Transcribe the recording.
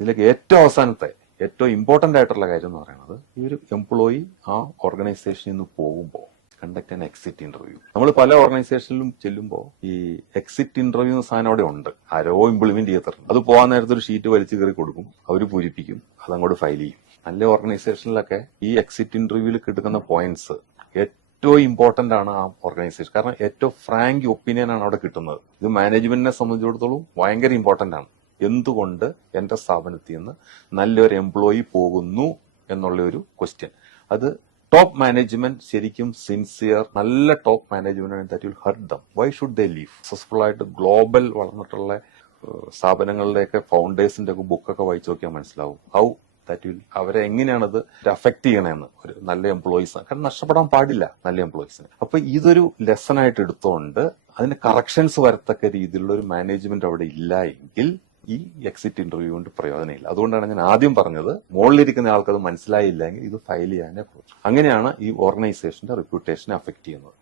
ഇതിലേക്ക് ഏറ്റവും അവസാനത്തെ ഏറ്റവും ഇമ്പോർട്ടന്റ് ആയിട്ടുള്ള കാര്യം എന്ന് പറയുന്നത് ഈ ഒരു എംപ്ലോയി ആ ഓർഗനൈസേഷനിൽ നിന്ന് പോകുമ്പോൾ കണ്ടക്ട് ആൻ എക്സിറ്റ് ഇന്റർവ്യൂ. നമ്മൾ പല ഓർഗനൈസേഷനിലും ചെല്ലുമ്പോൾ ഈ എക്സിറ്റ് ഇന്റർവ്യൂ എന്ന സാധനം അവിടെ ഉണ്ട്, ആരോ ഇംപ്ലിമെന്റ് ചെയ്തിട്ടുണ്ട്. അത് പോകാൻ നേരത്തെ ഒരു ഷീറ്റ് വലിച്ചു കയറി കൊടുക്കും, അവർ പൂരിപ്പിക്കും, അതങ്ങോട്ട് ഫയൽ ചെയ്യും. നല്ല ഓർഗനൈസേഷനിലൊക്കെ ഈ എക്സിറ്റ് ഇന്റർവ്യൂവിൽ കിട്ടുന്ന പോയിന്റ്സ് ഏറ്റവും ഇമ്പോർട്ടന്റ് ആണ് ആ ഓർഗനൈസേഷൻ. കാരണം ഏറ്റവും ഫ്രാങ്ക് ഒപ്പീനിയൻ ആണ് അവിടെ കിട്ടുന്നത്. ഇത് മാനേജ്മെന്റിനെ സംബന്ധിച്ചിടത്തോളം ഭയങ്കര ഇമ്പോർട്ടന്റ് ആണ്. എന്തുകൊണ്ട് എന്റെ സ്ഥാപനത്തിൽ നിന്ന് നല്ലൊരു എംപ്ലോയി പോകുന്നു എന്നുള്ള ഒരു ക്വസ്റ്റ്യൻ. അത് ടോപ്പ് മാനേജ്മെന്റ് ശരിക്കും സിൻസിയർ നല്ല top management that will heart dum. Why should they leave? Successful ആയിട്ട് ഗ്ലോബൽ വളർന്നിട്ടുള്ള സ്ഥാപനങ്ങളുടെയൊക്കെ ഫൗണ്ടേഴ്സിന്റെ ഒക്കെ ബുക്കൊക്കെ വായിച്ചു നോക്കിയാൽ മനസ്സിലാവും ഹൗ ദാറ്റ് വിൽ അവരെ എങ്ങനെയാണത് അഫക്ട് ചെയ്യണമെന്ന്. ഒരു നല്ല എംപ്ലോയീസ് കാരണം നഷ്ടപ്പെടാൻ പാടില്ല നല്ല എംപ്ലോയീസിന്. അപ്പൊ ഇതൊരു ലെസൺ ആയിട്ട് എടുത്തുകൊണ്ട് അതിന് കറക്ഷൻസ് വരത്തക്ക രീതിയിലുള്ള ഒരു മാനേജ്മെന്റ് അവിടെ ഇല്ല എങ്കിൽ ഈ എക്സിറ്റ് ഇന്റർവ്യൂ കൊണ്ട് പ്രയോജനമില്ല. അതുകൊണ്ടാണ് ഞാൻ ആദ്യം പറഞ്ഞത് മുകളിലിരിക്കുന്ന ആൾക്കത് മനസ്സിലായില്ലെങ്കിൽ ഇത് ഫയൽ ചെയ്യാനേ പോകും. അങ്ങനെയാണ് ഈ ഓർഗനൈസേഷന്റെ റെപ്യൂട്ടേഷനെ അഫക്ട് ചെയ്യുന്നത്.